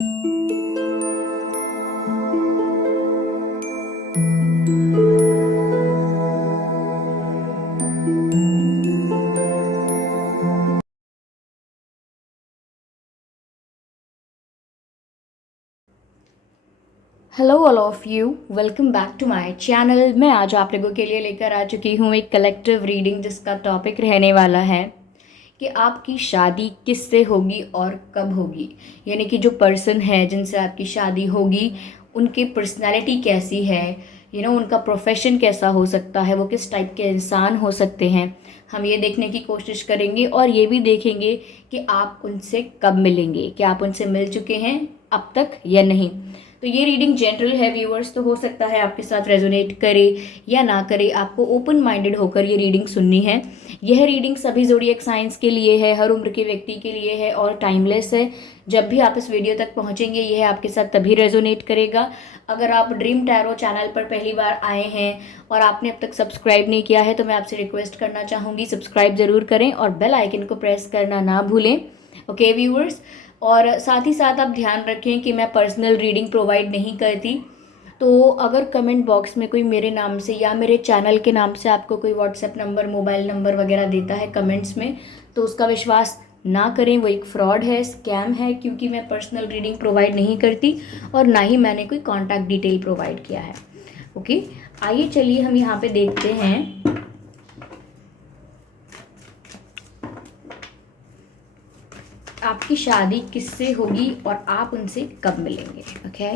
Hello all of you, welcome back to my channel. मैं आज आप लोगों के लिए लेकर आ चुकी हूँ एक कलेक्टिव रीडिंग जिसका टॉपिक रहने वाला है कि आपकी शादी किससे होगी और कब होगी। यानी कि जो पर्सन है जिनसे आपकी शादी होगी उनकी पर्सनैलिटी कैसी है, उनका प्रोफेशन कैसा हो सकता है, वो किस टाइप के इंसान हो सकते हैं। हम ये देखने की कोशिश करेंगे और ये भी देखेंगे कि आप उनसे कब मिलेंगे, क्या आप उनसे मिल चुके हैं अब तक या नहीं। तो ये रीडिंग जनरल है व्यूअर्स, तो हो सकता है आपके साथ रेजोनेट करे या ना करे। आपको ओपन माइंडेड होकर ये रीडिंग सुननी है। यह रीडिंग सभी ज़ोडिएक साइंस के लिए है, हर उम्र के व्यक्ति के लिए है और टाइमलेस है। जब भी आप इस वीडियो तक पहुंचेंगे यह आपके साथ तभी रेजोनेट करेगा। अगर आप ड्रीम टैरो चैनल पर पहली बार आए हैं और आपने अब तक सब्सक्राइब नहीं किया है तो मैं आपसे रिक्वेस्ट करना चाहूँगी, सब्सक्राइब ज़रूर करें और बेल आइकन को प्रेस करना ना भूलें। ओके व्यूअर्स, और साथ ही साथ आप ध्यान रखें कि मैं पर्सनल रीडिंग प्रोवाइड नहीं करती। तो अगर कमेंट बॉक्स में कोई मेरे नाम से या मेरे चैनल के नाम से आपको कोई व्हाट्सएप नंबर, मोबाइल नंबर वगैरह देता है कमेंट्स में, तो उसका विश्वास ना करें, वो एक फ्रॉड है, स्कैम है, क्योंकि मैं पर्सनल रीडिंग प्रोवाइड नहीं करती और ना ही मैंने कोई कॉन्टैक्ट डिटेल प्रोवाइड किया है। ओके, आइए चलिए हम यहाँ पे देखते हैं आपकी शादी किससे होगी और आप उनसे कब मिलेंगे। ओके,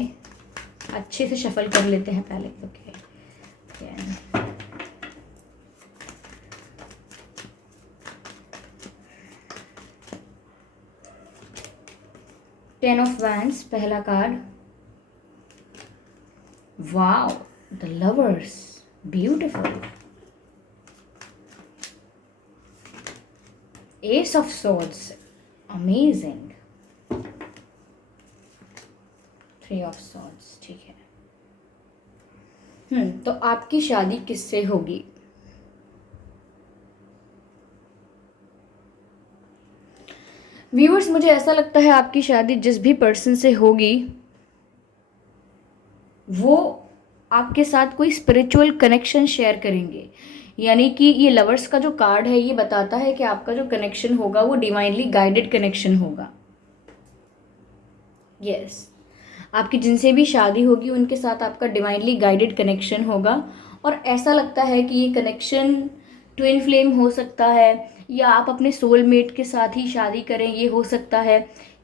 अच्छे से शफल कर लेते हैं पहले। ओके, 10 ऑफ वैंड्स पहला card. Wow, the lovers, beautiful. S of swords, amazing. 3 of swords, ठीक है। तो आपकी शादी किससे होगी? व्यूअर्स, मुझे ऐसा लगता है आपकी शादी जिस भी पर्सन से होगी वो आपके साथ कोई स्पिरिचुअल कनेक्शन शेयर करेंगे। यानी कि ये लवर्स का जो कार्ड है ये बताता है कि आपका जो कनेक्शन होगा वो डिवाइनली गाइडेड कनेक्शन होगा। यस, आपकी जिनसे भी शादी होगी उनके साथ आपका डिवाइनली गाइडेड कनेक्शन होगा। और ऐसा लगता है कि ये कनेक्शन ट्विन फ्लेम हो सकता है या आप अपने सोलमेट के साथ ही शादी करें, ये हो सकता है।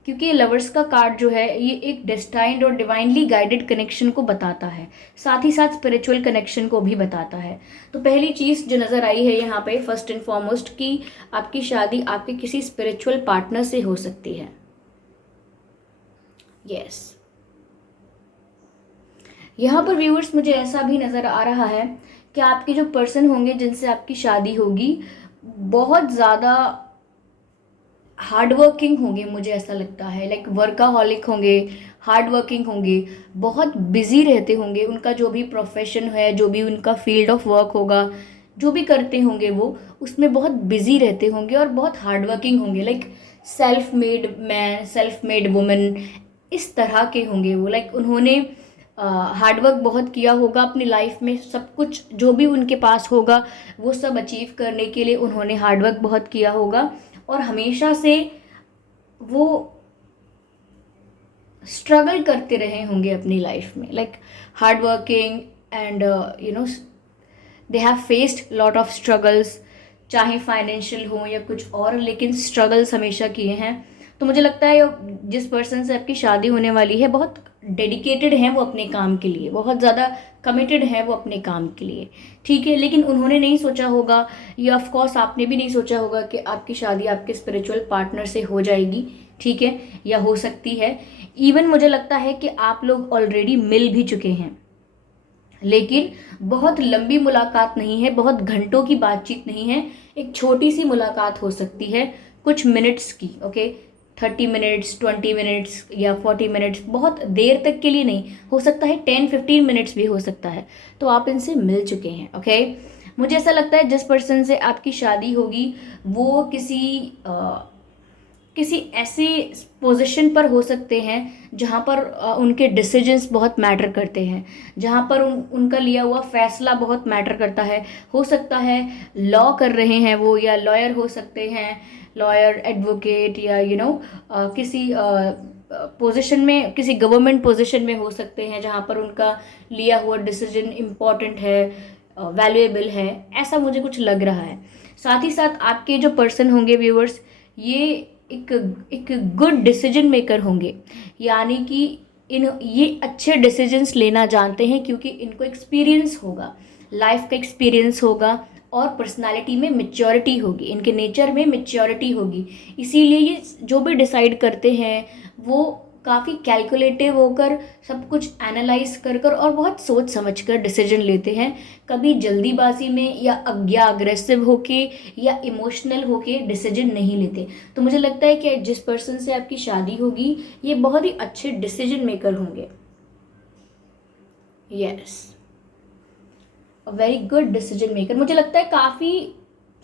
क्योंकि ये लवर्स का कार्ड जो है ये एक डेस्टाइन्ड और डिवाइनली गाइडेड कनेक्शन को बताता है, साथ ही साथ स्पिरिचुअल कनेक्शन को भी बताता है। तो पहली चीज़ जो नज़र आई है यहाँ पे फर्स्ट एंड फॉरमोस्ट कि आपकी शादी आपके किसी स्पिरिचुअल पार्टनर से हो सकती है। यस, यहाँ पर व्यूअर्स मुझे ऐसा भी नज़र आ रहा है कि आपके जो पर्सन होंगे जिनसे आपकी शादी होगी बहुत ज़्यादा हार्ड वर्किंग होंगे। मुझे ऐसा लगता है लाइक वर्काहॉलिक होंगे, हार्ड वर्किंग होंगे, बहुत बिजी रहते होंगे। उनका जो भी प्रोफेशन है, जो भी उनका फील्ड ऑफ वर्क होगा, जो भी करते होंगे वो उसमें बहुत बिजी रहते होंगे और बहुत हार्ड वर्किंग होंगे। Like self made man, self made women, इस तरह के होंगे वो। लाइक उन्होंने हार्डवर्क बहुत किया होगा अपनी लाइफ में, सब कुछ जो भी उनके पास होगा वो सब अचीव करने के लिए उन्होंने हार्डवर्क बहुत किया होगा और हमेशा से वो स्ट्रगल करते रहे होंगे अपनी लाइफ में। Like hard working and they have faced lot of struggles, चाहे फाइनेंशियल हो या कुछ और, लेकिन स्ट्रगल्स हमेशा किए हैं। तो मुझे लगता है जिस पर्सन से आपकी शादी होने वाली है बहुत डेडिकेटेड हैं वो अपने काम के लिए, बहुत ज़्यादा कमिटेड हैं वो अपने काम के लिए। ठीक है, लेकिन उन्होंने नहीं सोचा होगा या ऑफ कोर्स आपने भी नहीं सोचा होगा कि आपकी शादी आपके स्पिरिचुअल पार्टनर से हो जाएगी। ठीक है, या हो सकती है। इवन मुझे लगता है कि आप लोग ऑलरेडी मिल भी चुके हैं, लेकिन बहुत लंबी मुलाकात नहीं है, बहुत घंटों की बातचीत नहीं है, एक छोटी सी मुलाकात हो सकती है, कुछ मिनट्स की। ओके, 30 मिनट्स, 20 मिनट्स या 40 मिनट्स, बहुत देर तक के लिए नहीं, हो सकता है 10-15 मिनट्स भी हो सकता है। तो आप इनसे मिल चुके हैं। ओके, मुझे ऐसा लगता है जिस पर्सन से आपकी शादी होगी वो किसी ऐसी पोजीशन पर हो सकते हैं जहाँ पर उनके डिसीजंस बहुत मैटर करते हैं, जहाँ पर उनका लिया हुआ फैसला बहुत मैटर करता है। हो सकता है लॉ कर रहे हैं वो, या लॉयर हो सकते हैं, लॉयर, एडवोकेट, या किसी पोजीशन में, किसी गवर्नमेंट पोजीशन में हो सकते हैं जहाँ पर उनका लिया हुआ डिसीजन इम्पॉर्टेंट है, वैल्यूएबल है, ऐसा मुझे कुछ लग रहा है। साथ ही साथ आपके जो पर्सन होंगे व्यूअर्स, ये एक एक गुड डिसीजन मेकर होंगे, यानी कि ये अच्छे डिसीजंस लेना जानते हैं क्योंकि इनको एक्सपीरियंस होगा, लाइफ का एक्सपीरियंस होगा, और पर्सनालिटी में मैच्योरिटी होगी, इनके नेचर में मैच्योरिटी होगी। इसीलिए ये जो भी डिसाइड करते हैं वो काफ़ी कैलकुलेटिव होकर, सब कुछ एनालाइज कर कर और बहुत सोच समझ कर डिसीजन लेते हैं। कभी जल्दीबाजी में या अग्रेसिव होके या इमोशनल होके डिसीजन नहीं लेते। तो मुझे लगता है कि जिस पर्सन से आपकी शादी होगी ये बहुत ही अच्छे डिसीजन मेकर होंगे। Yes, a very good decision maker. मुझे लगता है काफ़ी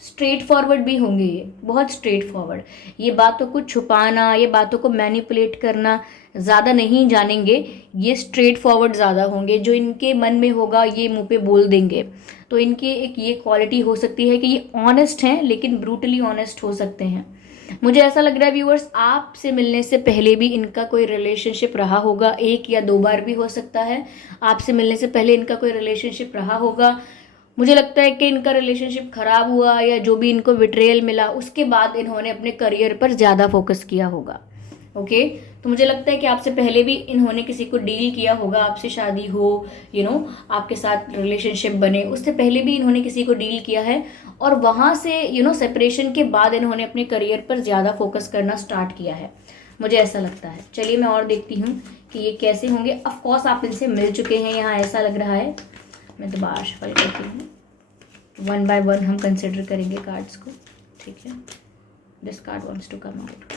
स्ट्रेट फॉरवर्ड भी होंगे, ये बहुत स्ट्रेट फॉरवर्ड, ये बातों को छुपाना, ये बातों को मैनिपुलेट करना ज़्यादा नहीं जानेंगे, ये स्ट्रेट फॉरवर्ड ज़्यादा होंगे। जो इनके मन में होगा ये मुंह पे बोल देंगे। तो इनके एक ये क्वालिटी हो सकती है कि ये ऑनेस्ट हैं, लेकिन ब्रूटली ऑनेस्ट हो सकते हैं। मुझे ऐसा लग रहा है व्यूअर्स, आपसे मिलने से पहले भी इनका कोई रिलेशनशिप रहा होगा, 1 या 2 बार भी हो सकता है। आपसे मिलने से पहले इनका कोई रिलेशनशिप रहा होगा। मुझे लगता है कि इनका रिलेशनशिप ख़राब हुआ या जो भी इनको बिट्रेयल मिला, उसके बाद इन्होंने अपने करियर पर ज़्यादा फोकस किया होगा। ओके, तो मुझे लगता है कि आपसे पहले भी इन्होंने किसी को डील किया होगा, आपसे शादी हो, आपके साथ रिलेशनशिप बने, उससे पहले भी इन्होंने किसी को डील किया है, और वहाँ से सेपरेशन के बाद इन्होंने अपने करियर पर ज़्यादा फोकस करना स्टार्ट किया है। मुझे ऐसा लगता है। चलिए मैं और देखती हूँ कि ये कैसे होंगे। ऑफकोर्स आप इनसे मिल चुके हैं, यहाँ ऐसा लग रहा है। मैं दोबारा शफल करती हूँ, 1 बाय 1 हम कंसिडर करेंगे कार्ड्स को, ठीक है। This card wants to come out.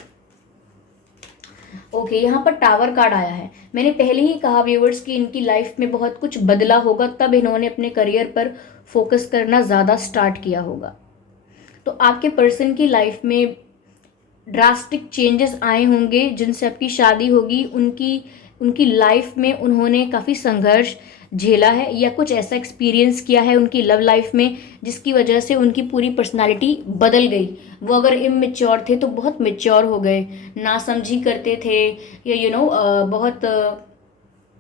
Okay, यहाँ पर टावर कार्ड आया है। मैंने पहले ही कहा व्यूवर्स कि इनकी लाइफ में बहुत कुछ बदला होगा, तब इन्होंने अपने करियर पर फोकस करना ज़्यादा स्टार्ट किया होगा। तो आपके पर्सन की लाइफ में ड्रास्टिक चेंजेस आए होंगे, जिनसे आपकी शादी होगी। उनकी लाइफ में उन्होंने काफ़ी संघर्ष झेला है, या कुछ ऐसा एक्सपीरियंस किया है उनकी लव लाइफ में जिसकी वजह से उनकी पूरी पर्सनालिटी बदल गई। वो अगर इमेच्योर थे तो बहुत मेच्योर हो गए, नासमझी करते थे, या बहुत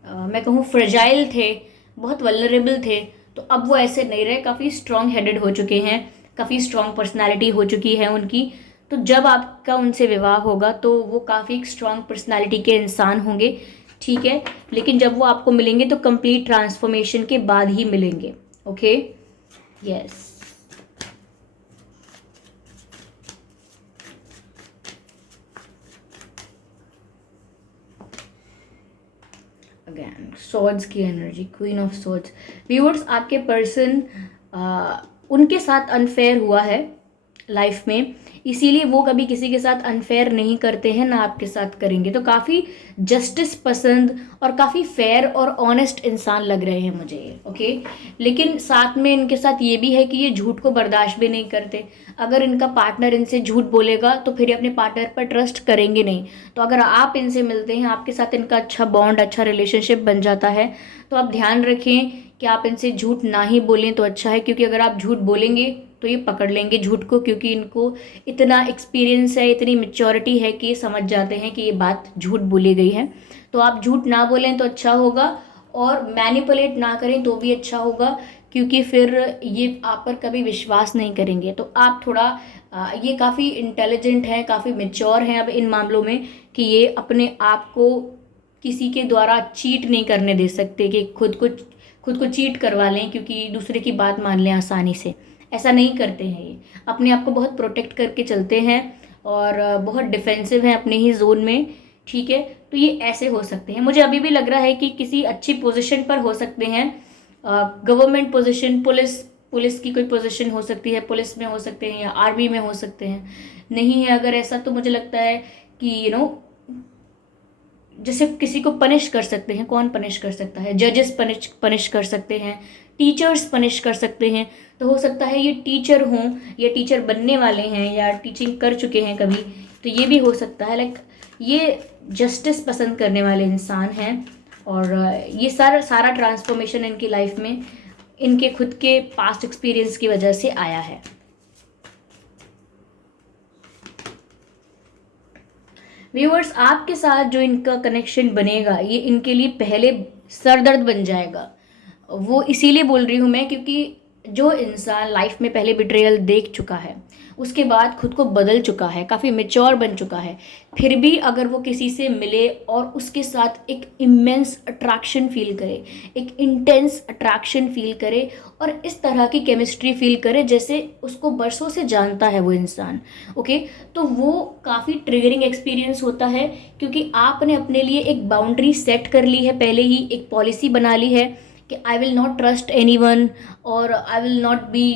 मैं कहूँ फ्रेजाइल थे, बहुत वल्नरेबल थे। तो अब वो ऐसे नहीं रहे, काफ़ी स्ट्रॉन्ग हेडेड हो चुके हैं, काफ़ी स्ट्रॉन्ग पर्सनालिटी हो चुकी है उनकी। तो जब आपका उनसे विवाह होगा तो वो काफ़ी स्ट्रॉन्ग पर्सनालिटी के इंसान होंगे, ठीक है। लेकिन जब वो आपको मिलेंगे तो कंप्लीट ट्रांसफॉर्मेशन के बाद ही मिलेंगे। Okay, yes. अगेन सॉर्ड्स की energy, queen of swords. Viewers, आपके पर्सन उनके साथ अनफेयर हुआ है लाइफ में, इसीलिए वो कभी किसी के साथ अनफेयर नहीं करते हैं, ना आपके साथ करेंगे। तो काफ़ी जस्टिस पसंद और काफ़ी फेयर और ऑनेस्ट इंसान लग रहे हैं मुझे ये। ओके, लेकिन साथ में इनके साथ ये भी है कि ये झूठ को बर्दाश्त भी नहीं करते। अगर इनका पार्टनर इनसे झूठ बोलेगा तो फिर ये अपने पार्टनर पर ट्रस्ट करेंगे नहीं। तो अगर आप इनसे मिलते हैं, आपके साथ इनका अच्छा बॉन्ड, अच्छा रिलेशनशिप बन जाता है, तो आप ध्यान रखें कि आप इनसे झूठ ना ही बोलें तो अच्छा है। क्योंकि अगर आप झूठ बोलेंगे तो ये पकड़ लेंगे झूठ को, क्योंकि इनको इतना एक्सपीरियंस है, इतनी मैच्योरिटी है कि ये समझ जाते हैं कि ये बात झूठ बोली गई है। तो आप झूठ ना बोलें तो अच्छा होगा, और मैनिपुलेट ना करें तो भी अच्छा होगा, क्योंकि फिर ये आप पर कभी विश्वास नहीं करेंगे। तो आप थोड़ा ये काफ़ी इंटेलिजेंट हैं, काफ़ी मैच्योर हैं अब इन मामलों में, कि ये अपने आप को किसी के द्वारा चीट नहीं करने दे सकते कि खुद को चीट करवा लें, क्योंकि दूसरे की बात मान लें आसानी से। ऐसा नहीं करते हैं ये, अपने आप को बहुत प्रोटेक्ट करके चलते हैं, और बहुत डिफेंसिव हैं अपने ही जोन में, ठीक है। तो ये ऐसे हो सकते हैं। मुझे अभी भी लग रहा है कि किसी अच्छी पोजीशन पर हो सकते हैं, गवर्नमेंट पोजीशन, पुलिस की कोई पोजीशन हो सकती है, पुलिस में हो सकते हैं या आर्मी में हो सकते हैं। नहीं है अगर ऐसा, तो मुझे लगता है कि जैसे किसी को पनिश कर सकते हैं। कौन पनिश कर सकता है? जजेस पनिश कर सकते हैं, टीचर्स पनिश कर सकते हैं। तो हो सकता है ये टीचर हों, या टीचर बनने वाले हैं, या टीचिंग कर चुके हैं कभी, तो ये भी हो सकता है। लाइक ये जस्टिस पसंद करने वाले इंसान हैं और ये सारा सारा ट्रांसफॉर्मेशन इनकी लाइफ में इनके खुद के पास्ट एक्सपीरियंस की वजह से आया है। व्यूअर्स, आपके साथ जो इनका कनेक्शन बनेगा ये इनके लिए पहले सरदर्द बन जाएगा। वो इसीलिए बोल रही हूँ मैं क्योंकि जो इंसान लाइफ में पहले बिट्रेयल देख चुका है, उसके बाद खुद को बदल चुका है, काफ़ी मेच्योर बन चुका है, फिर भी अगर वो किसी से मिले और उसके साथ एक इमेंस अट्रैक्शन फील करे, एक इंटेंस अट्रैक्शन फील करे और इस तरह की केमिस्ट्री फील करे जैसे उसको बरसों से जानता है वो इंसान, ओके, तो वो काफ़ी ट्रिगरिंग एक्सपीरियंस होता है क्योंकि आपने अपने लिए एक बाउंड्री सेट कर ली है, पहले ही एक पॉलिसी बना ली है कि I will not trust anyone और I will not be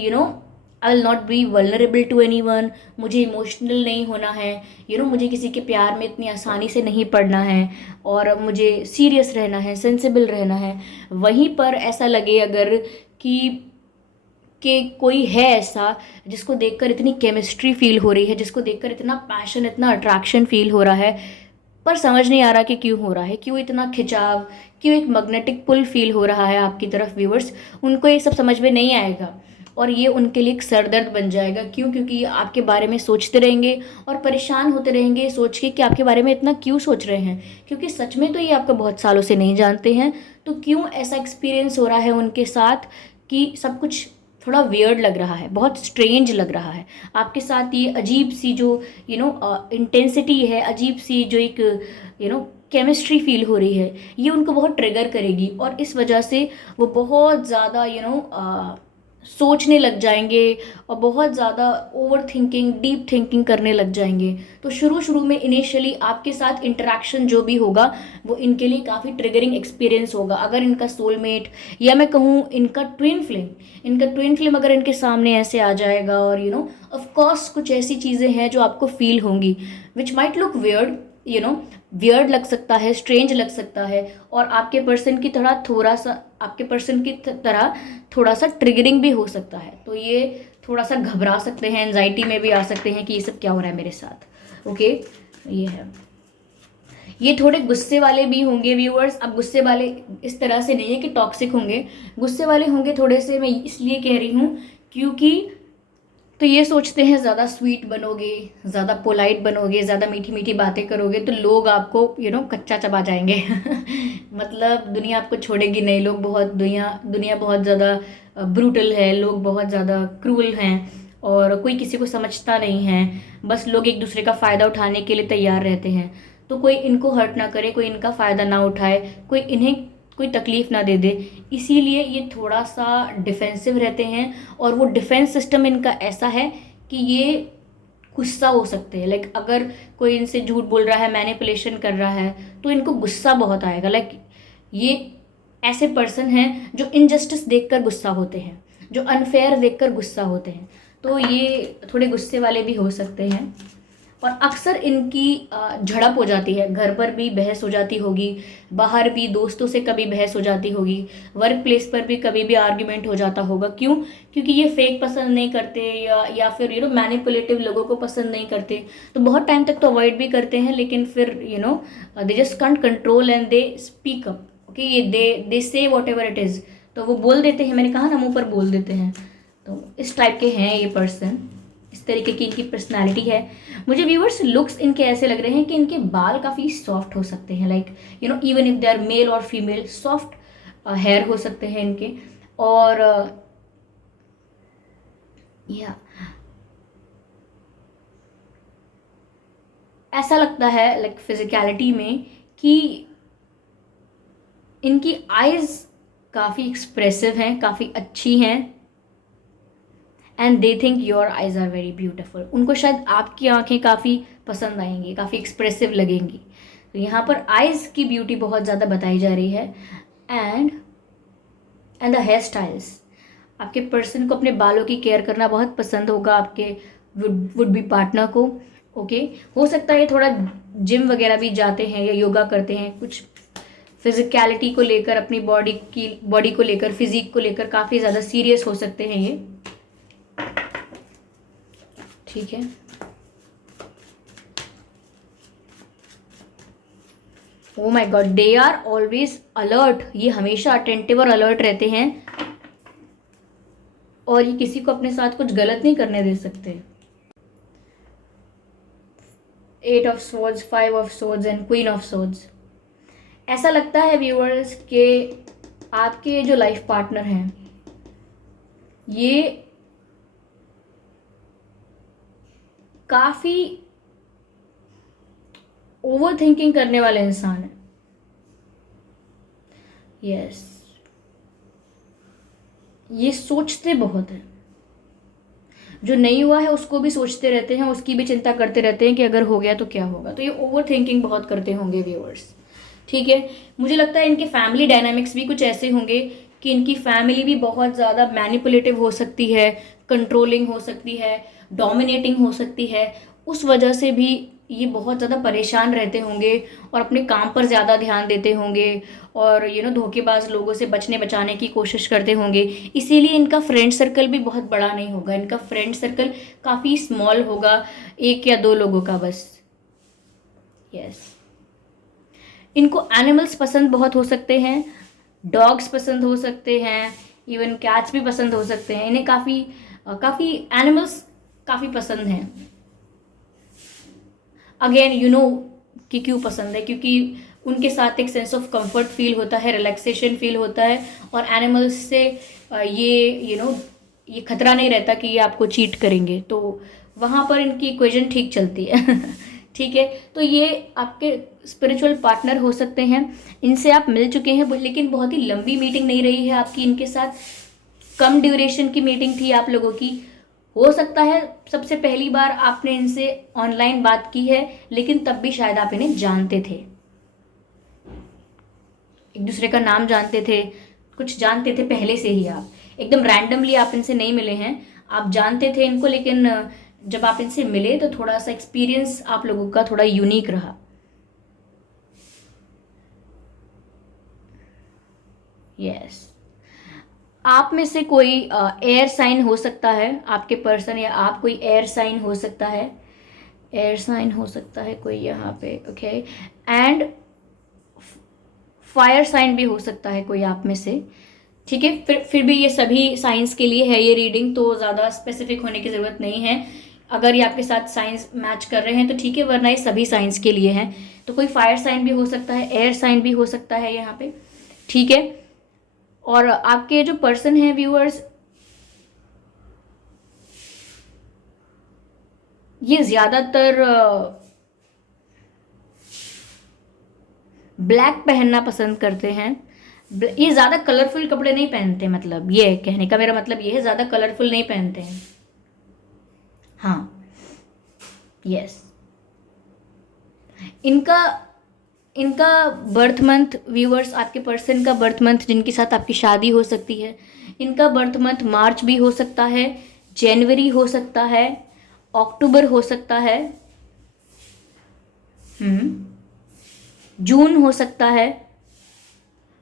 I will not be vulnerable to anyone. मुझे इमोशनल नहीं होना है, मुझे किसी के प्यार में इतनी आसानी से नहीं पड़ना है और मुझे सीरियस रहना है, सेंसिबल रहना है। वहीं पर ऐसा लगे अगर कि कोई है ऐसा जिसको देखकर इतनी केमिस्ट्री फील हो रही है, जिसको देखकर इतना पैशन, इतना अट्रैक्शन फील हो रहा है, पर समझ नहीं आ रहा कि क्यों हो रहा है, क्यों इतना खिंचाव, क्यों एक मैग्नेटिक पुल फील हो रहा है आपकी तरफ। व्यूअर्स, उनको ये सब समझ में नहीं आएगा और ये उनके लिए एक सरदर्द बन जाएगा। क्यों? क्योंकि ये आपके बारे में सोचते रहेंगे और परेशान होते रहेंगे सोच के कि आपके बारे में इतना क्यों सोच रहे हैं, क्योंकि सच में तो ये आपको बहुत सालों से नहीं जानते हैं। तो क्यों ऐसा एक्सपीरियंस हो रहा है उनके साथ कि सब कुछ थोड़ा वियर्ड लग रहा है, बहुत स्ट्रेंज लग रहा है आपके साथ। ये अजीब सी जो इंटेंसिटी है, अजीब सी जो एक केमिस्ट्री फील हो रही है, ये उनको बहुत ट्रिगर करेगी और इस वजह से वो बहुत ज़्यादा सोचने लग जाएंगे और बहुत ज़्यादा ओवर थिंकिंग, डीप थिंकिंग करने लग जाएंगे। तो शुरू में इनिशियली आपके साथ इंटरेक्शन जो भी होगा वो इनके लिए काफ़ी ट्रिगरिंग एक्सपीरियंस होगा। अगर इनका सोलमेट या मैं कहूँ इनका ट्विन फ्लेम अगर इनके सामने ऐसे आ जाएगा और ऑफ कोर्स कुछ ऐसी चीज़ें हैं जो आपको फील होंगी which might look weird, weird लग सकता है, स्ट्रेंज लग सकता है और आपके पर्सन की तरह थोड़ा सा ट्रिगरिंग भी हो सकता है। तो ये थोड़ा सा घबरा सकते हैं, एंजाइटी में भी आ सकते हैं कि ये सब क्या हो रहा है मेरे साथ, ओके। ये है, ये थोड़े गुस्से वाले भी होंगे व्यूअर्स। अब गुस्से वाले इस तरह से नहीं है कि टॉक्सिक होंगे, गुस्से वाले होंगे थोड़े से, मैं इसलिए कह रही हूँ क्योंकि तो ये सोचते हैं ज़्यादा स्वीट बनोगे, ज़्यादा पोलाइट बनोगे, ज़्यादा मीठी मीठी बातें करोगे तो लोग आपको कच्चा चबा जाएंगे मतलब दुनिया आपको छोड़ेगी नहीं। लोग बहुत दुनिया बहुत ज़्यादा ब्रूटल है, लोग बहुत ज़्यादा क्रूअल हैं और कोई किसी को समझता नहीं है, बस लोग एक दूसरे का फ़ायदा उठाने के लिए तैयार रहते हैं। तो कोई इनको हर्ट ना करे, कोई इनका फ़ायदा ना उठाए, कोई तकलीफ़ ना दे दे, इसीलिए ये थोड़ा सा डिफेंसिव रहते हैं और वो डिफेंस सिस्टम इनका ऐसा है कि ये गुस्सा हो सकते हैं। लाइक अगर कोई इनसे झूठ बोल रहा है, मैनिपुलेशन कर रहा है तो इनको गुस्सा बहुत आएगा। लाइक ये ऐसे पर्सन हैं जो इनजस्टिस देखकर गुस्सा होते हैं, जो अनफेयर देखकर गुस्सा होते हैं, तो ये थोड़े गुस्से वाले भी हो सकते हैं। और अक्सर इनकी झड़प हो जाती है, घर पर भी बहस हो जाती होगी, बाहर भी दोस्तों से कभी बहस हो जाती होगी, वर्क प्लेस पर भी कभी भी आर्ग्यूमेंट हो जाता होगा। क्यों? क्योंकि ये फेक पसंद नहीं करते या फिर मैनिपुलेटिव लोगों को पसंद नहीं करते, तो बहुत टाइम तक तो अवॉइड भी करते हैं, लेकिन फिर they just can't control and they speak up, okay. ये दे से वॉट एवर इट इज़, तो वो बोल देते हैं, मैंने कहा ना मुँह पर बोल देते हैं। तो इस टाइप के हैं ये पर्सन, इस तरीके की इनकी पर्सनालिटी है। मुझे व्यूअर्स लुक्स इनके ऐसे लग रहे हैं कि इनके बाल काफ़ी सॉफ्ट हो सकते हैं, like even if they are male और फीमेल, सॉफ्ट हेयर हो सकते हैं इनके। और या ऐसा लगता है लाइक फिजिकलिटी में कि इनकी आईज काफ़ी एक्सप्रेसिव हैं, काफ़ी अच्छी हैं and they think your eyes are very beautiful. उनको शायद आपकी आंखें काफ़ी पसंद आएंगी, काफ़ी एक्सप्रेसिव लगेंगी। तो यहाँ पर आइज़ की ब्यूटी बहुत ज़्यादा बताई जा रही है। एंड द हेयर स्टाइल्स, आपके पर्सन को अपने बालों की केयर करना बहुत पसंद होगा, आपके वुड बी पार्टनर को, ओके। हो सकता है ये थोड़ा जिम वगैरह भी जाते हैं या योगा करते हैं, कुछ फिजिकलिटी को लेकर, अपनी बॉडी को लेकर, फिजिक को लेकर काफ़ी ज़्यादा सीरियस हो सकते हैं ये, ठीक है। Oh my god, they are always alert, ये हमेशा अटेंटिव और अलर्ट रहते हैं और ये किसी को अपने साथ कुछ गलत नहीं करने दे सकते। 8 of swords, 5 of swords and queen of swords। ऐसा लगता है व्यूअर्स कि आपके जो लाइफ पार्टनर हैं ये काफी ओवर थिंकिंग करने वाले इंसान है। यस, ये सोचते बहुत हैं, जो नहीं हुआ है उसको भी सोचते रहते हैं, उसकी भी चिंता करते रहते हैं कि अगर हो गया तो क्या होगा। तो ये ओवर थिंकिंग बहुत करते होंगे व्यूअर्स, ठीक है। मुझे लगता है इनके फैमिली डायनामिक्स भी कुछ ऐसे होंगे कि इनकी फैमिली भी बहुत ज़्यादा मैनिपुलेटिव हो सकती है, कंट्रोलिंग हो सकती है, डोमिनेटिंग हो सकती है। उस वजह से भी ये बहुत ज़्यादा परेशान रहते होंगे और अपने काम पर ज़्यादा ध्यान देते होंगे और धोखेबाज लोगों से बचने बचाने की कोशिश करते होंगे। इसीलिए इनका फ्रेंड सर्कल भी बहुत बड़ा नहीं होगा, इनका फ्रेंड सर्कल काफ़ी स्मॉल होगा, 1 या 2 लोगों का बस। यस, इनको एनिमल्स पसंद बहुत हो सकते हैं, डॉग्स पसंद हो सकते हैं, इवन कैट्स भी पसंद हो सकते हैं। इन्हें काफ़ी एनिमल्स काफ़ी पसंद हैं। अगेन कि क्यों पसंद है, क्योंकि उनके साथ एक सेंस ऑफ कंफर्ट फील होता है, रिलैक्सेशन फील होता है और एनिमल्स से ये खतरा नहीं रहता कि ये आपको चीट करेंगे, तो वहाँ पर इनकी इक्वेशन ठीक चलती है। ठीक है, तो ये आपके स्पिरिचुअल पार्टनर हो सकते हैं। इनसे आप मिल चुके हैं लेकिन बहुत ही लंबी मीटिंग नहीं रही है आपकी इनके साथ, कम ड्यूरेशन की मीटिंग थी आप लोगों की। हो सकता है सबसे पहली बार आपने इनसे ऑनलाइन बात की है, लेकिन तब भी शायद आप इन्हें जानते थे, एक दूसरे का नाम जानते थे, कुछ जानते थे पहले से ही। आप एकदम रैंडमली आप इनसे नहीं मिले हैं, आप जानते थे इनको, लेकिन जब आप इनसे मिले तो थोड़ा सा एक्सपीरियंस आप लोगों का थोड़ा यूनिक रहा। यस, आप में से कोई एयर साइन हो सकता है, आपके पर्सन या आप कोई एयर साइन हो सकता है, एयर साइन हो सकता है कोई यहाँ पे, ओके। एंड फायर साइन भी हो सकता है कोई आप में से, ठीक है। फिर भी ये सभी साइंस के लिए है ये रीडिंग, तो ज़्यादा स्पेसिफिक होने की ज़रूरत नहीं है। अगर ये आपके साथ साइंस मैच कर रहे हैं तो ठीक है, वरना ये सभी साइंस के लिए हैं। तो कोई फायर साइन भी हो सकता है, एयर साइन भी हो सकता है यहाँ पे, ठीक है। और आपके जो पर्सन हैं व्यूअर्स, ये ज़्यादातर ब्लैक पहनना पसंद करते हैं। ये ज़्यादा कलरफुल कपड़े नहीं पहनते, मतलब ये कहने का मेरा मतलब ये है, ज़्यादा कलरफुल नहीं पहनते हैं। हाँ, यस, इनका बर्थ मंथ व्यूअर्स, आपके पर्सन का बर्थ मंथ जिनके साथ आपकी शादी हो सकती है, इनका बर्थ मंथ मार्च भी हो सकता है, जनवरी हो सकता है, अक्टूबर हो सकता है, जून हो सकता है,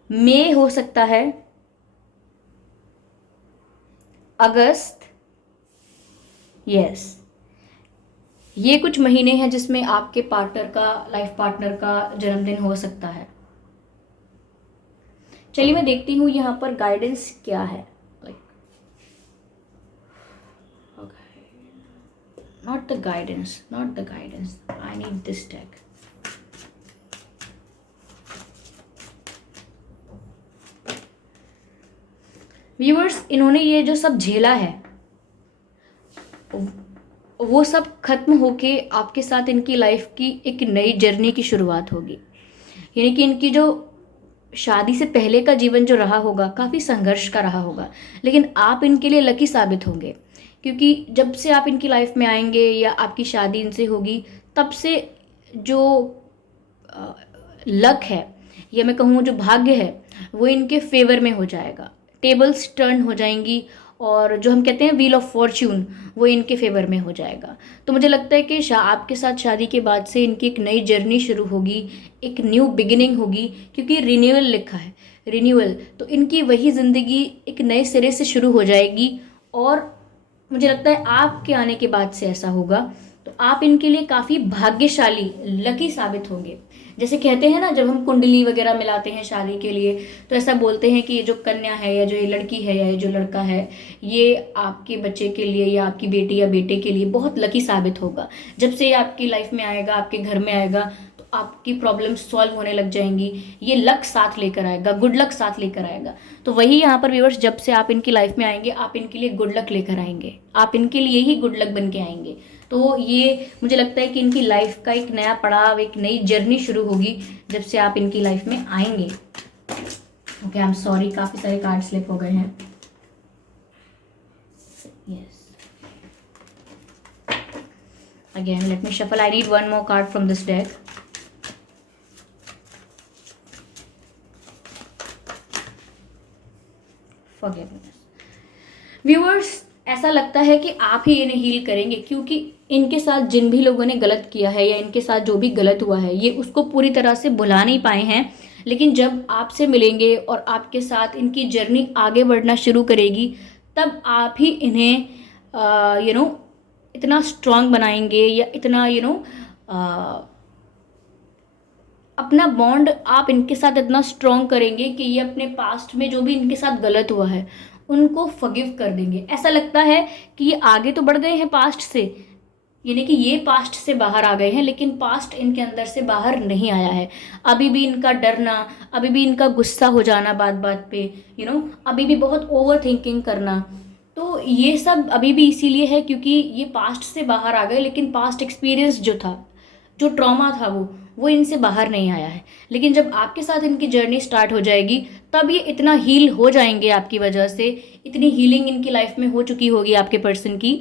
मई हो सकता है, अगस्त। यस, ये कुछ महीने हैं जिसमें आपके पार्टनर का, लाइफ पार्टनर का जन्मदिन हो सकता है। चलिए मैं देखती हूँ यहाँ पर गाइडेंस क्या है। Not the guidance, I need this deck. Viewers, इन्होंने ये जो सब झेला है वो सब खत्म होके आपके साथ इनकी लाइफ की एक नई जर्नी की शुरुआत होगी। यानी कि इनकी जो शादी से पहले का जीवन जो रहा होगा काफ़ी संघर्ष का रहा होगा, लेकिन आप इनके लिए लकी साबित होंगे, क्योंकि जब से आप इनकी लाइफ में आएंगे या आपकी शादी इनसे होगी, तब से जो लक है या मैं कहूँ जो भाग्य है वो इनके फेवर में हो जाएगा, टेबल्स टर्न हो जाएंगी और जो हम कहते हैं व्हील ऑफ फॉर्च्यून वो इनके फेवर में हो जाएगा। तो मुझे लगता है कि आपके साथ शादी के बाद से इनकी एक नई जर्नी शुरू होगी, एक न्यू बिगिनिंग होगी, क्योंकि रिन्यूअल लिखा है, रिन्यूअल, तो इनकी वही ज़िंदगी एक नए सिरे से शुरू हो जाएगी। और मुझे लगता है आपके आने के बाद से ऐसा होगा, तो आप इनके लिए काफ़ी भाग्यशाली, लकी साबित होंगे। जैसे कहते हैं ना, जब हम कुंडली वगैरह मिलाते हैं शादी के लिए, तो ऐसा बोलते हैं कि ये जो कन्या है या जो ये लड़की है या ये जो लड़का है, ये आपके बच्चे के लिए या आपकी बेटी या बेटे के लिए बहुत लकी साबित होगा। जब से ये आपकी लाइफ में आएगा, आपके घर में आएगा, तो आपकी प्रॉब्लम सॉल्व होने लग जाएंगी। ये लक साथ लेकर आएगा, गुड लक साथ लेकर आएगा। तो वही यहाँ पर व्यूअर्स, जब से आप इनकी लाइफ में आएंगे, आप इनके लिए गुड लक लेकर आएंगे, आप इनके लिए ही गुड लक बन के आएंगे। तो ये मुझे लगता है कि इनकी लाइफ का एक नया पड़ाव, एक नई जर्नी शुरू होगी जब से आप इनकी लाइफ में आएंगे। ओके, आई एम सॉरी, काफी सारे कार्ड स्लिप हो गए हैं। Yes, again let me shuffle, I need one more card from this deck. Forgiveness. Viewers, ऐसा लगता है कि आप ही इन्हें हील करेंगे, क्योंकि इनके साथ जिन भी लोगों ने गलत किया है या इनके साथ जो भी गलत हुआ है, ये उसको पूरी तरह से भुला नहीं पाए हैं। लेकिन जब आपसे मिलेंगे और आपके साथ इनकी जर्नी आगे बढ़ना शुरू करेगी, तब आप ही इन्हें इतना स्ट्रांग बनाएंगे, या इतना अपना बॉन्ड आप इनके साथ इतना स्ट्रांग करेंगे कि ये अपने पास्ट में जो भी इनके साथ गलत हुआ है उनको फॉरगिव कर देंगे। ऐसा लगता है कि ये आगे तो बढ़ गए हैं पास्ट से, यानी कि ये पास्ट से बाहर आ गए हैं, लेकिन पास्ट इनके अंदर से बाहर नहीं आया है। अभी भी इनका डरना, अभी भी इनका गुस्सा हो जाना बात बात पे, अभी भी बहुत ओवर थिंकिंग करना, तो ये सब अभी भी इसीलिए है क्योंकि ये पास्ट से बाहर आ गए, लेकिन पास्ट एक्सपीरियंस जो था, जो ट्रॉमा था, वो इनसे बाहर नहीं आया है। लेकिन जब आपके साथ इनकी जर्नी स्टार्ट हो जाएगी, तब ये इतना हील हो जाएंगे आपकी वजह से, इतनी हीलिंग इनकी लाइफ में हो चुकी होगी आपके पर्सन की,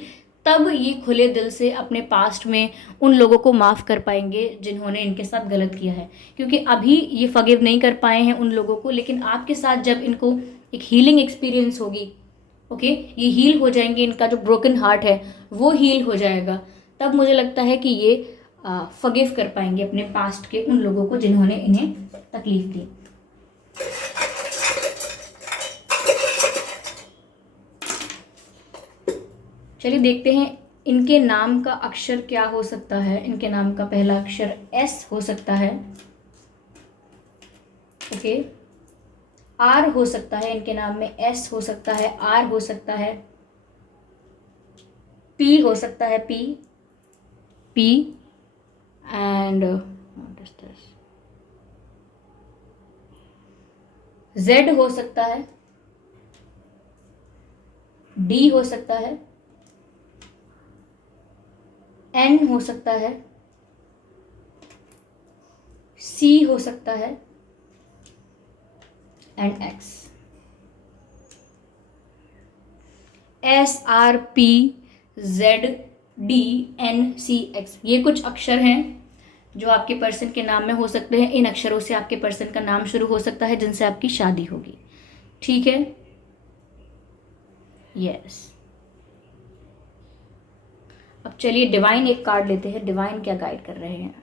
तब ये खुले दिल से अपने पास्ट में उन लोगों को माफ़ कर पाएंगे जिन्होंने इनके साथ गलत किया है। क्योंकि अभी ये फॉरगिव नहीं कर पाए हैं उन लोगों को, लेकिन आपके साथ जब इनको एक हीलिंग एक्सपीरियंस होगी, ओके, ये हील हो जाएंगे, इनका जो ब्रोकन हार्ट है वो हील हो जाएगा, तब मुझे लगता है कि ये फॉरगिव कर पाएंगे अपने पास्ट के उन लोगों को जिन्होंने इन्हें तकलीफ दी। चलिए देखते हैं इनके नाम का अक्षर क्या हो सकता है। इनके नाम का पहला अक्षर एस हो सकता है, ओके, आर हो सकता है, इनके नाम में एस हो सकता है, आर हो सकता है, पी हो सकता है, पी एंड जेड हो सकता है, डी हो सकता है, एन हो सकता है, सी हो सकता है and X. S, R, P, Z, D, N, C, X, ये कुछ अक्षर हैं जो आपके पर्सन के नाम में हो सकते हैं। इन अक्षरों से आपके पर्सन का नाम शुरू हो सकता है जिनसे आपकी शादी होगी, ठीक है। यस, अब चलिए डिवाइन एक कार्ड लेते हैं, डिवाइन क्या गाइड कर रहे हैं।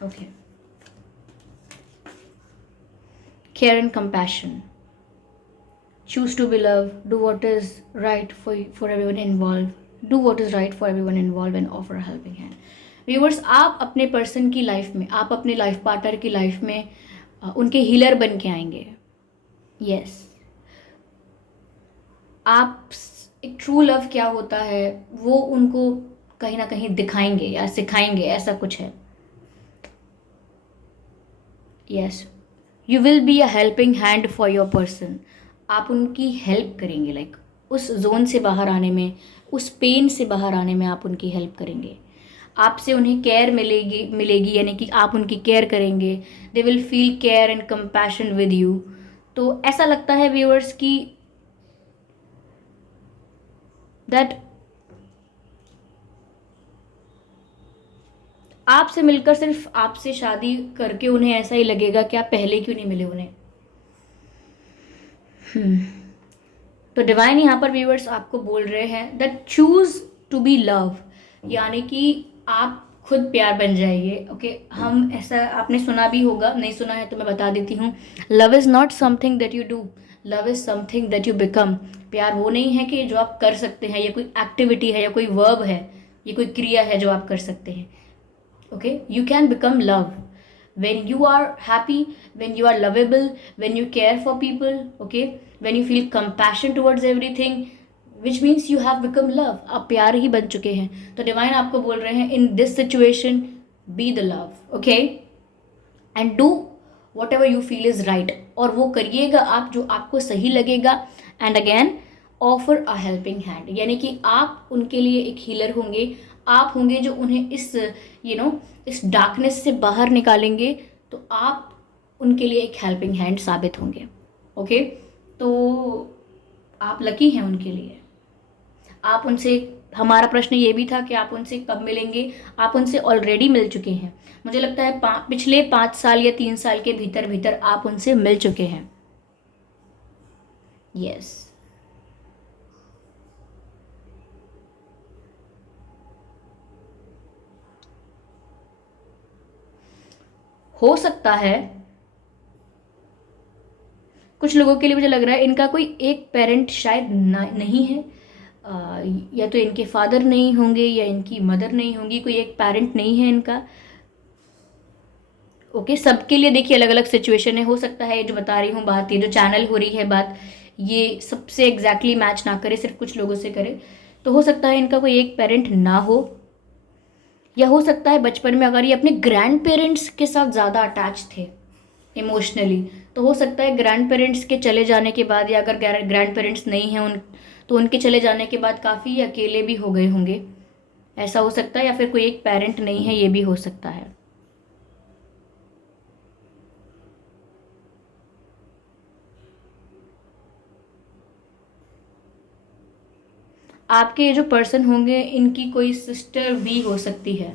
Okay, care and compassion, choose to be loved, do what is right for everyone involved, do what is right for everyone involved and offer a helping hand। Viewers, आप अपने person की life में, आप अपने life partner की life में उनके healer बन के आएंगे। यस, आप एक ट्रू लव क्या होता है वो उनको कहीं ना कहीं दिखाएंगे या सिखाएंगे, ऐसा कुछ है। Yes, you will be a helping hand for your person. आप उनकी हेल्प करेंगे, लाइक उस जोन से बाहर आने में, उस पेन से बाहर आने में आप उनकी हेल्प करेंगे। आपसे उन्हें केयर मिलेगी, यानी कि आप उनकी केयर करेंगे। They will feel care and compassion with you. तो ऐसा लगता है व्यूअर्स कि दैट आपसे मिलकर, सिर्फ आपसे शादी करके उन्हें ऐसा ही लगेगा कि आप पहले क्यों नहीं मिले उन्हें। तो डिवाइन यहाँ पर व्यूअर्स आपको बोल रहे हैं that choose to be love, यानी कि आप खुद प्यार बन जाइए। ओके, हम ऐसा आपने सुना भी होगा, नहीं सुना है तो मैं बता देती हूँ। Love is not something that you do, love is something that you become. प्यार वो नहीं है कि जो आप कर सकते हैं, या कोई एक्टिविटी है, या कोई वर्ब है, ये कोई क्रिया है जो आप कर सकते हैं। Okay, you can become love when you are happy, when you are lovable, when you care for people, okay, when you feel compassion towards everything, which means you have become love। आप प्यार ही बन चुके हैं। तो divine आपको बोल रहे हैं, in this situation be the love, okay, and do what ever you feel is right. और वो करिएगा आप जो आपको सही लगेगा। And again offer a helping hand, यानी कि आप उनके लिए एक हीलर होंगे। आप होंगे जो उन्हें इस इस डार्कनेस से बाहर निकालेंगे। तो आप उनके लिए एक हेल्पिंग हैंड साबित होंगे। ओके, तो आप लकी हैं उनके लिए। आप उनसे, हमारा प्रश्न ये भी था कि आप उनसे कब मिलेंगे। आप उनसे ऑलरेडी मिल चुके हैं। मुझे लगता है पिछले 5 साल या 3 साल के भीतर भीतर आप उनसे मिल चुके हैं। यस, हो सकता है कुछ लोगों के लिए, मुझे लग रहा है इनका कोई एक पेरेंट शायद नहीं है। या तो इनके फादर नहीं होंगे, या इनकी मदर नहीं होंगी, कोई एक पेरेंट नहीं है इनका। ओके, सबके लिए देखिए अलग अलग सिचुएशन है। हो सकता है जो बता रही हूँ बात, ये जो चैनल हो रही है बात, ये सबसे एग्जैक्टली मैच ना करे, सिर्फ कुछ लोगों से करे। तो हो सकता है इनका कोई एक पेरेंट ना हो, या हो सकता है बचपन में अगर ये अपने ग्रैंड पेरेंट्स के साथ ज़्यादा अटैच थे इमोशनली, तो हो सकता है ग्रैंड पेरेंट्स के चले जाने के बाद, या अगर ग्रैंड पेरेंट्स नहीं हैं तो उनके चले जाने के बाद काफ़ी अकेले भी हो गए होंगे। ऐसा हो सकता है, या फिर कोई एक पेरेंट नहीं है, ये भी हो सकता है। आपके जो पर्सन होंगे, इनकी कोई सिस्टर भी हो सकती है।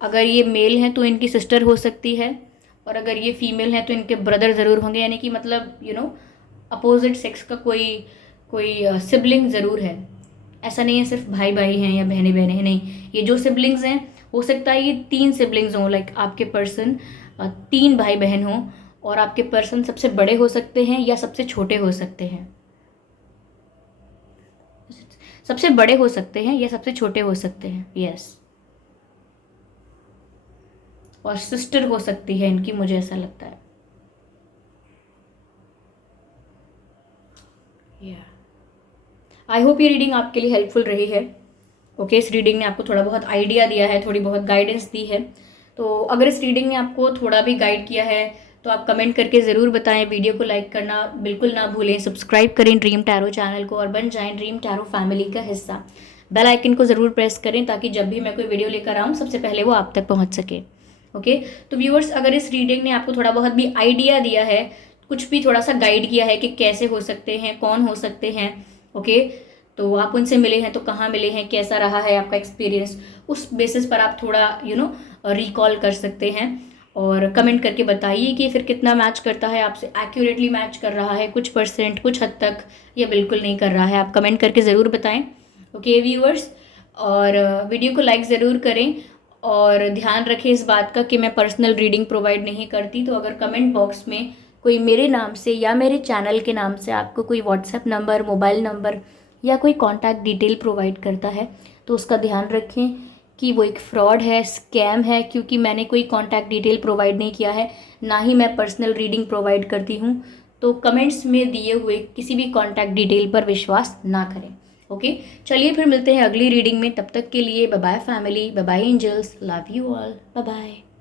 अगर ये मेल हैं तो इनकी सिस्टर हो सकती है, और अगर ये फीमेल हैं तो इनके ब्रदर ज़रूर होंगे। यानी कि मतलब अपोजिट सेक्स का कोई कोई सिबलिंग ज़रूर है। ऐसा नहीं है सिर्फ भाई भाई हैं या बहनें बहनें हैं, नहीं। ये जो सिबलिंग्स हैं, हो सकता है ये 3 सिबलिंग्स हों, लाइक आपके पर्सन 3 भाई बहन हों, और आपके पर्सन सबसे बड़े हो सकते हैं या सबसे छोटे हो सकते हैं। सबसे बड़े हो सकते हैं या सबसे छोटे हो सकते हैं, यस। और सिस्टर हो सकती है इनकी, मुझे ऐसा लगता है। आई होप ये रीडिंग आपके लिए हेल्पफुल रही है। ओके, इस रीडिंग ने आपको थोड़ा बहुत आइडिया दिया है, थोड़ी बहुत गाइडेंस दी है। तो अगर इस रीडिंग ने आपको थोड़ा भी गाइड किया है तो आप कमेंट करके ज़रूर बताएं। वीडियो को लाइक करना बिल्कुल ना भूलें। सब्सक्राइब करें ड्रीम टैरो चैनल को और बन जाएं ड्रीम टैरो फैमिली का हिस्सा। बेल आइकन को ज़रूर प्रेस करें ताकि जब भी मैं कोई वीडियो लेकर आऊँ सबसे पहले वो आप तक पहुँच सके। ओके, तो व्यूअर्स, अगर इस रीडिंग ने आपको थोड़ा बहुत भी आइडिया दिया है, कुछ भी थोड़ा सा गाइड किया है कि कैसे हो सकते हैं, कौन हो सकते हैं, ओके, तो आप उनसे मिले हैं तो कहाँ मिले हैं, कैसा रहा है आपका एक्सपीरियंस, उस बेसिस पर आप थोड़ा रिकॉल कर सकते हैं। और कमेंट करके बताइए कि फिर कितना मैच करता है आपसे, एक्यूरेटली मैच कर रहा है कुछ परसेंट, कुछ हद तक, या बिल्कुल नहीं कर रहा है। आप कमेंट करके ज़रूर बताएं। ओके व्यूअर्स, और वीडियो को लाइक ज़रूर करें। और ध्यान रखें इस बात का कि मैं पर्सनल रीडिंग प्रोवाइड नहीं करती। तो अगर कमेंट बॉक्स में कोई मेरे नाम से या मेरे चैनल के नाम से आपको कोई व्हाट्सएप नंबर, मोबाइल नंबर या कोई कॉन्टैक्ट डिटेल प्रोवाइड करता है तो उसका ध्यान रखें कि वो एक फ्रॉड है, स्कैम है, क्योंकि मैंने कोई कॉन्टैक्ट डिटेल प्रोवाइड नहीं किया है, ना ही मैं पर्सनल रीडिंग प्रोवाइड करती हूँ। तो कमेंट्स में दिए हुए किसी भी कॉन्टैक्ट डिटेल पर विश्वास ना करें। ओके, चलिए फिर मिलते हैं अगली रीडिंग में। तब तक के लिए bye bye family, bye bye angels, love you all, bye bye.